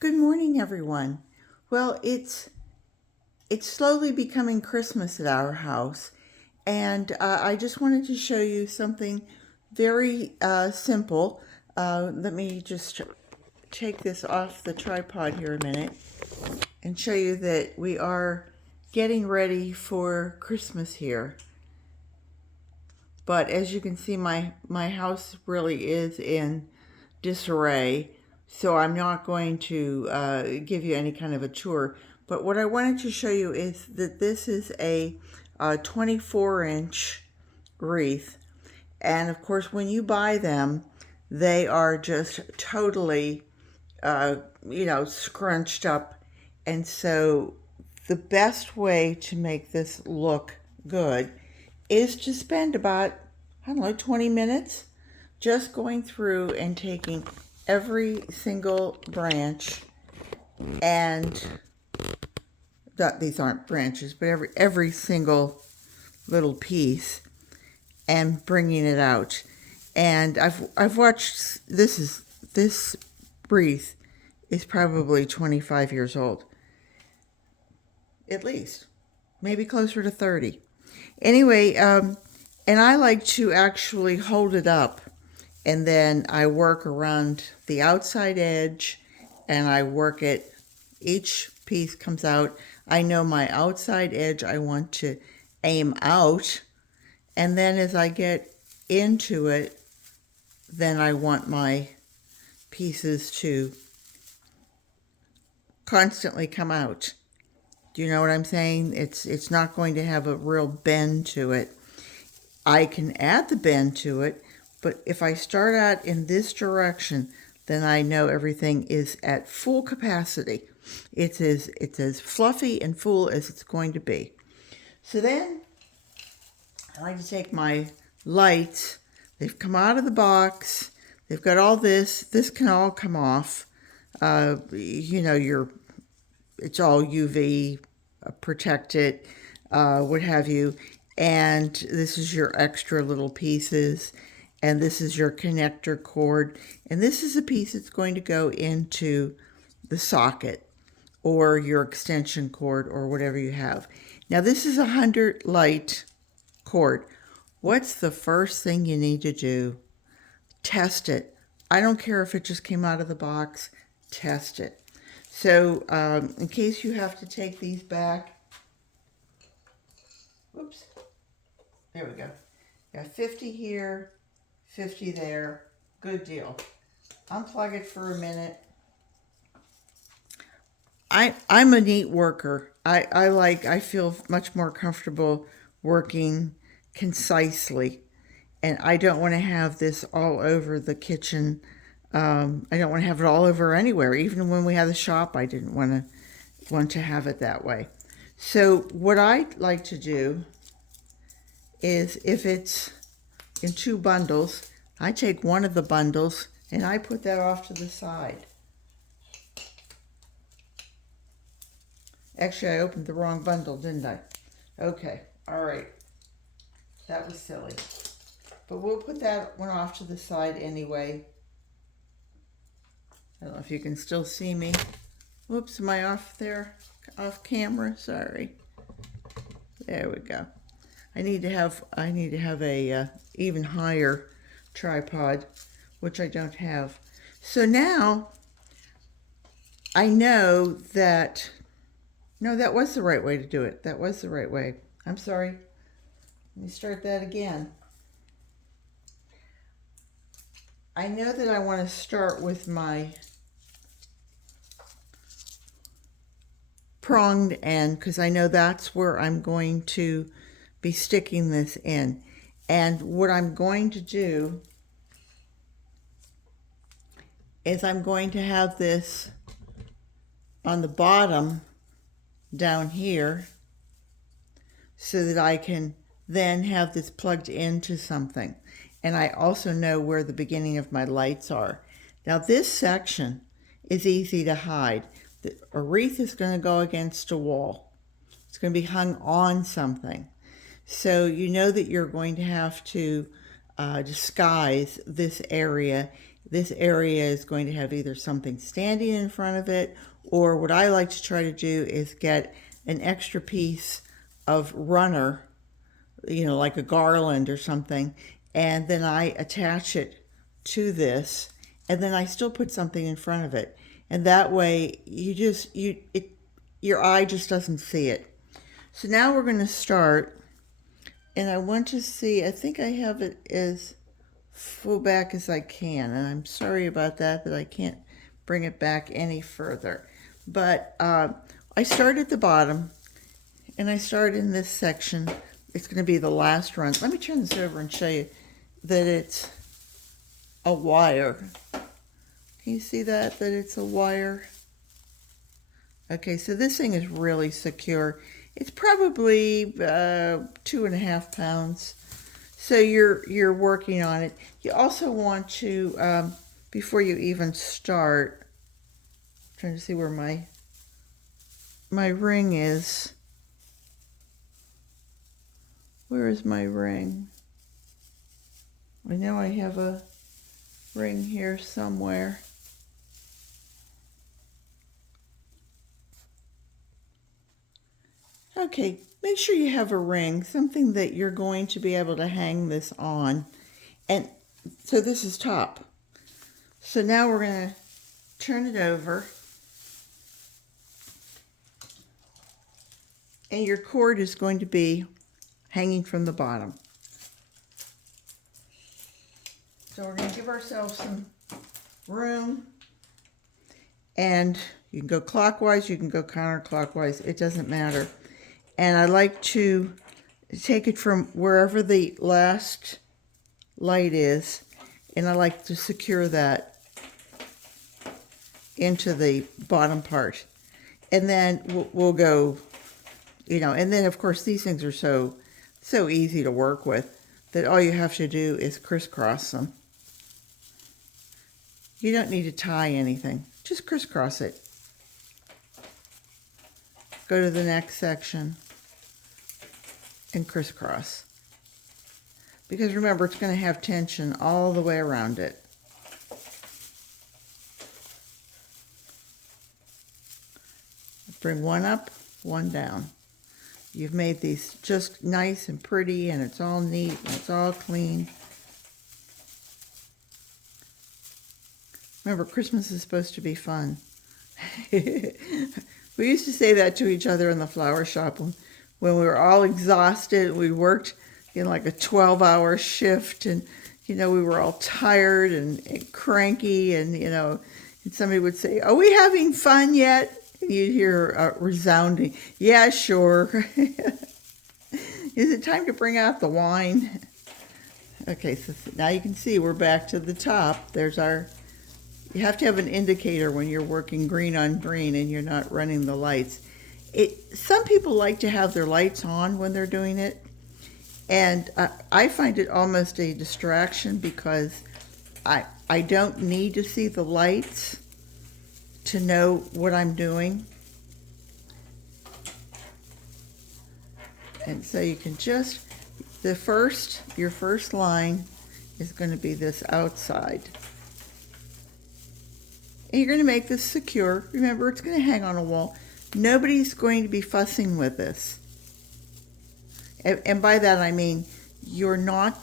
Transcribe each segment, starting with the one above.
Good morning, everyone. Well, it's slowly becoming Christmas at our house, and I just wanted to show you something very simple. Let me just take this off the tripod here a minute and show you that we are getting ready for Christmas here. But as you can see, my house really is in disarray, so I'm not going to give you any kind of a tour. But what I wanted to show you is that this is a 24-inch wreath, and of course, when you buy them, they are just totally, scrunched up, and so the best way to make this look good is to spend about, I don't know, 20 minutes just going through and taking every single branch and these aren't branches, but every single little piece and bringing it out. And I've watched this wreath is probably 25 years old, at least, maybe closer to 30. Anyway, and I like to actually hold it up, and then I work around the outside edge, and I work it. Each piece comes out. I know my outside edge I want to aim out, and then as I get into it, then I want my pieces to constantly come out. Do you know what I'm saying? It's not going to have a real bend to it. I can add the bend to it, but if I start out in this direction, then I know everything is at full capacity. It's as fluffy and full as it's going to be. So then I like to take my lights. They've come out of the box. They've got all this. This can all come off. It's all UV protected, what have you. And this is your extra little pieces. And this is your connector cord. And this is a piece that's going to go into the socket or your extension cord or whatever you have. Now this is 100 light cord. What's the first thing you need to do? Test it. I don't care if it just came out of the box, test it. So in case you have to take these back, whoops, there we go. Got 50 here, 50 there, good deal. Unplug it for a minute. I'm a neat worker. I feel much more comfortable working concisely, and I don't want to have this all over the kitchen. I don't want to have it all over anywhere. Even when we had the shop, I didn't want to have it that way. So what I like to do is, if it's in two bundles, I take one of the bundles and I put that off to the side. Actually, I opened the wrong bundle, didn't I? Okay, all right. That was silly. But we'll put that one off to the side anyway. I don't know if you can still see me. Whoops, am I off there? Off camera? Sorry. There we go. I need to have a even higher tripod, which I don't have. So now I know that, no, that was the right way to do it. That was the right way. I'm sorry. Let me start that again. I know that I want to start with my pronged end because I know that's where I'm going to be sticking this in. And what I'm going to do is I'm going to have this on the bottom down here so that I can then have this plugged into something. And I also know where the beginning of my lights are. Now this section is easy to hide. A wreath is going to go against a wall. It's going to be hung on something. So you know that you're going to have to disguise this area this area is going to have either something standing in front of it, or what I like to try to do is get an extra piece of runner, like a garland or something, and then I attach it to this, and then I still put something in front of it. And that way your eye just doesn't see it. So now we're going to start, and I want to see, I think I have it as full back as I can, and I'm sorry about that I can't bring it back any further. But I start at the bottom, and I start in this section. It's going to be the last run. Let me turn this over and show you that it's a wire. Can you see that it's a wire? Okay, so this thing is really secure. It's probably 2.5 pounds. So you're working on it. You also want to, before you even start, I'm trying to see where my ring is. Where is my ring? I know I have a ring here somewhere. Okay, make sure you have a ring, something that you're going to be able to hang this on. And so this is top. So now we're going to turn it over. And your cord is going to be hanging from the bottom. So we're going to give ourselves some room. And you can go clockwise, you can go counterclockwise, it doesn't matter. And I like to take it from wherever the last light is, and I like to secure that into the bottom part. And then we'll go, and then of course these things are so easy to work with that all you have to do is crisscross them. You don't need to tie anything, just crisscross it. Go to the next section and crisscross. Because remember, it's going to have tension all the way around it. Bring one up, one down. You've made these just nice and pretty, and it's all neat, and it's all clean. Remember, Christmas is supposed to be fun. We used to say that to each other in the flower shop when we were all exhausted. We worked in like a 12-hour shift, and we were all tired and cranky, and and somebody would say, "Are we having fun yet?" And you'd hear a resounding, "Yeah, sure." Is it time to bring out the wine? Okay, so now you can see we're back to the top. You have to have an indicator when you're working green on green and you're not running the lights. Some people like to have their lights on when they're doing it, and I find it almost a distraction because I don't need to see the lights to know what I'm doing. And so you can just, your first line is going to be this outside. And you're going to make this secure. Remember, it's going to hang on a wall. Nobody's going to be fussing with this. And by that I mean you're not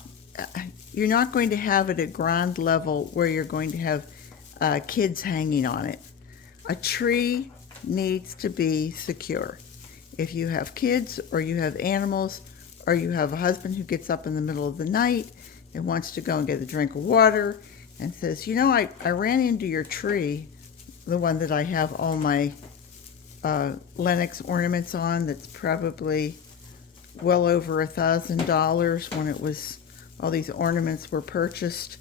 going to have it at ground level where you're going to have kids hanging on it. A tree needs to be secure. If you have kids or you have animals or you have a husband who gets up in the middle of the night and wants to go and get a drink of water and says, I ran into your tree, the one that I have all my Lennox ornaments on, that's probably well over $1,000 when all these ornaments were purchased.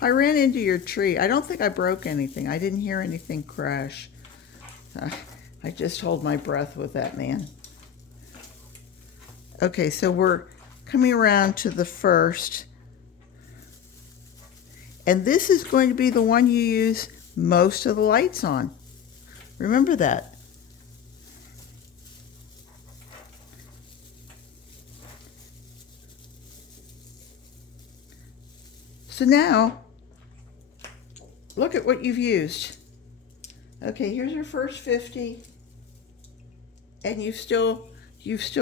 I ran into your tree. I don't think I broke anything. I didn't hear anything crash. I just hold my breath with that man. Okay, so we're coming around to the first. And this is going to be the one you use most of the lights on. Remember that. So now look at what you've used. Okay, here's your first 50, and you've still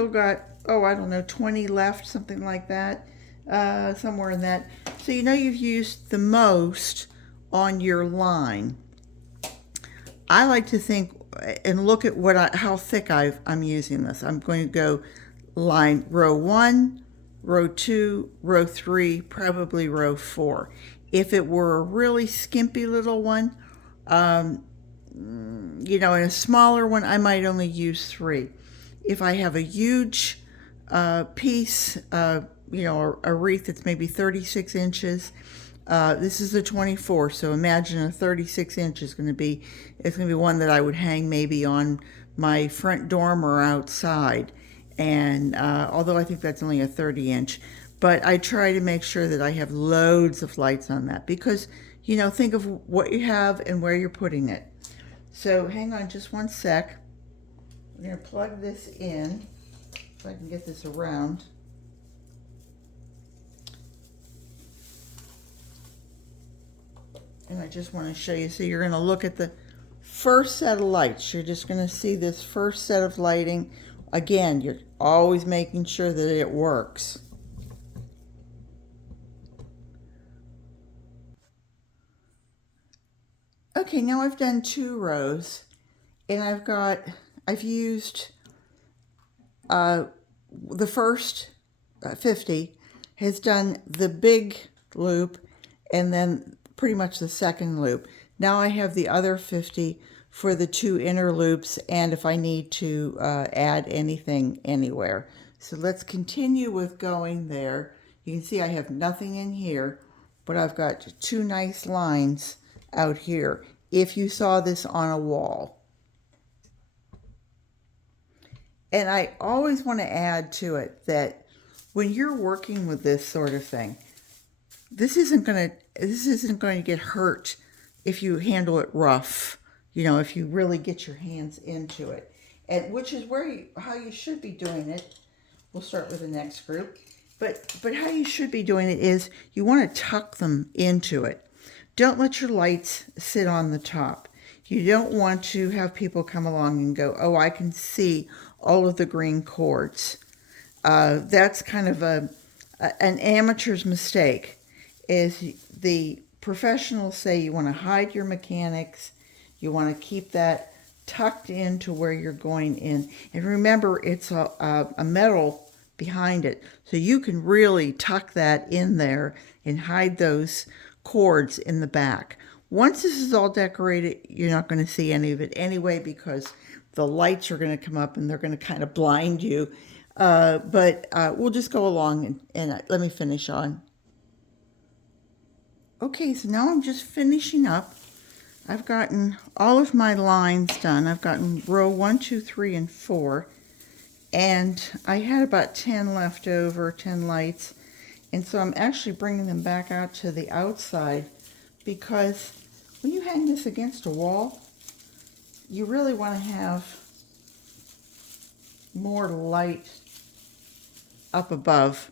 got, oh, I don't know, 20 left, something like that, somewhere in that. So you know you've used the most on your line. I like to think and look at how thick I'm using this. I'm going to go line row 1, row 2, row 3, probably row 4. If it were a really skimpy little one, in a smaller one, I might only use 3. If I have a huge piece, a wreath that's maybe 36 inches, this is a 24, so imagine a 36 inch is going to be, it's going to be one that I would hang maybe on my front dorm or outside. And although I think that's only a 30 inch, but I try to make sure that I have loads of lights on that because, think of what you have and where you're putting it. So hang on just one sec. I'm going to plug this in so I can get this around. And I just want to show you. So you're going to look at the first set of lights. You're just going to see this first set of lighting. Again, you're always making sure that it works. Okay, now I've done 2 rows, and I've used the first 50 has done the big loop and then pretty much the second loop. Now I have the other 50 for the 2 inner loops and if I need to add anything anywhere. So let's continue with going there. You can see I have nothing in here, but I've got 2 nice lines out here if you saw this on a wall. And I always want to add to it that when you're working with this sort of thing, this isn't going to get hurt if you handle it rough, if you really get your hands into it. And which is how you should be doing it. We'll start with the next group. But how you should be doing it is you want to tuck them into it. Don't let your lights sit on the top. You don't want to have people come along and go, oh, I can see all of the green cords. That's kind of an amateur's mistake. Is the professionals say you want to hide your mechanics, you want to keep that tucked into where you're going in. And remember, it's a metal behind it, so you can really tuck that in there and hide those cords in the back. Once this is all decorated, you're not going to see any of it anyway because the lights are going to come up and they're going to kind of blind you. But we'll just go along and let me finish on. Okay, so now I'm just finishing up. I've gotten all of my lines done. I've gotten row 1, 2, 3, and 4. And I had about 10 left over, 10 lights. And so I'm actually bringing them back out to the outside because when you hang this against a wall, you really want to have more light up above.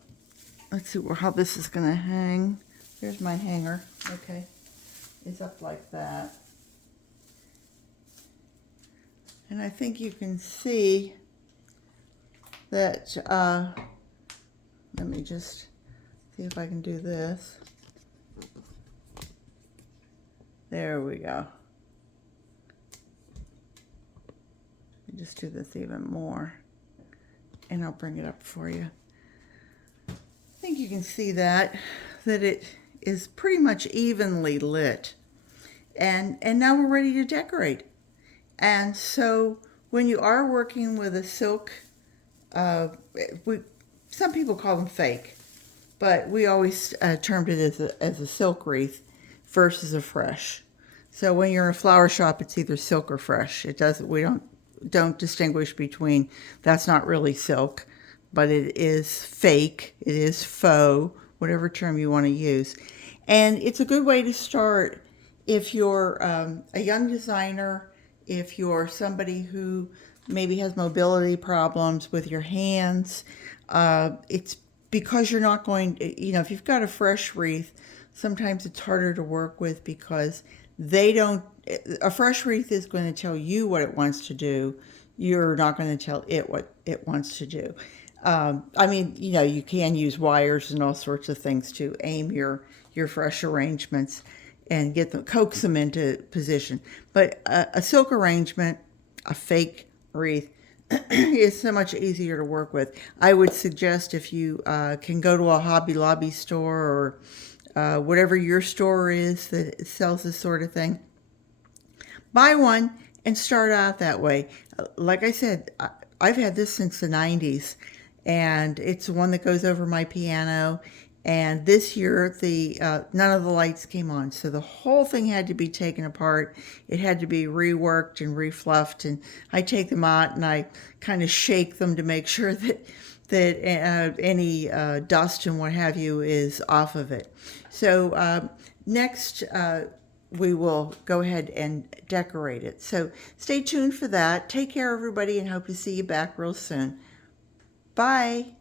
Let's see how this is going to hang. Here's my hanger. Okay, it's up like that. And I think you can see that, let me just see if I can do this. There we go. Let me just do this even more and I'll bring it up for you. I think you can see that it is pretty much evenly lit. And now we're ready to decorate. And so when you are working with a silk, some people call them fake, but we always termed it as a silk wreath versus a fresh. So when you're in a flower shop, it's either silk or fresh. We don't distinguish between. That's not really silk, but it is fake. It is faux, whatever term you want to use. And it's a good way to start if you're a young designer, if you're somebody who maybe has mobility problems with your hands. It's because you're not going to, if you've got a fresh wreath, sometimes it's harder to work with because They don't, a fresh wreath is going to tell you what it wants to do. You're not going to tell it what it wants to do. I mean, you know, you can use wires and all sorts of things to aim your fresh arrangements and get them, coax them into position. But a silk arrangement, a fake wreath, is so much easier to work with. I would suggest if you can go to a Hobby Lobby store or whatever your store is that sells this sort of thing, buy one and start out that way. Like I said, I've had this since the 90s, and it's the one that goes over my piano. And this year, the none of the lights came on, so the whole thing had to be taken apart. It had to be reworked and refluffed, and I take them out and I kind of shake them to make sure that any dust and what have you is off of it. So next, we will go ahead and decorate it. So stay tuned for that. Take care, everybody, and hope to see you back real soon. Bye.